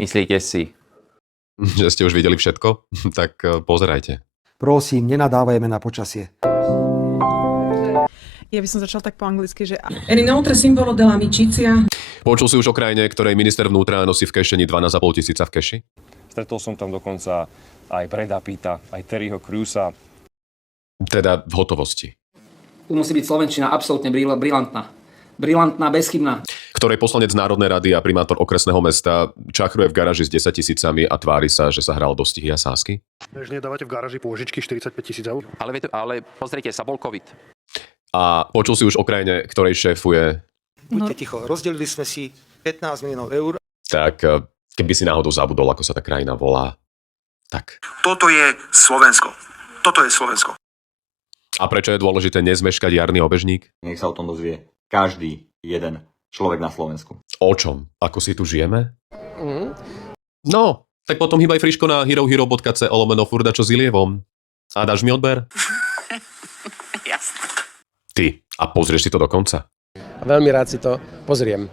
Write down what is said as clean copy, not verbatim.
Myslíte si? Že ste už videli všetko? Tak pozerajte. Prosím, nenadávajme na počasie. Ja by som začal tak po anglicky, že... È inoltre simbolo dell'amicizia. Počul si už o krajine, ktorej minister vnútra nosí v kešeni 12,5 tisíca v keši? Stretol som tam dokonca aj Breda Pitta, aj Terryho Cruisa. Teda v hotovosti. Tu musí byť slovenčina absolútne brilantná. Brilantná, bezchybná. Ktorej poslanec Národnej rady a primátor okresného mesta čachruje v garáži s 10 000 a tvári sa, že sa hral do stihy a sásky? Bežne dávate v garáži pôžičky 45 000 eur? Ale pozrite sa, bol COVID. A počul si už o krajine, ktorej šéfuje... Buďte ticho, rozdelili sme si 15 miliónov eur. Tak keby si náhodou zabudol, ako sa tá krajina volá, tak... Toto je Slovensko. Toto je Slovensko. A prečo je dôležité nezmeškať jarný obežník? Nech sa o tom dozvie každý jeden človek na Slovensku. O čom? Ako si tu žijeme? No, tak potom hýbaj friško na herohero.co/furdačo s Ilievom. A dáš mi odber? Jasne. Ty. A pozrieš si to do konca? Veľmi rád si to pozriem.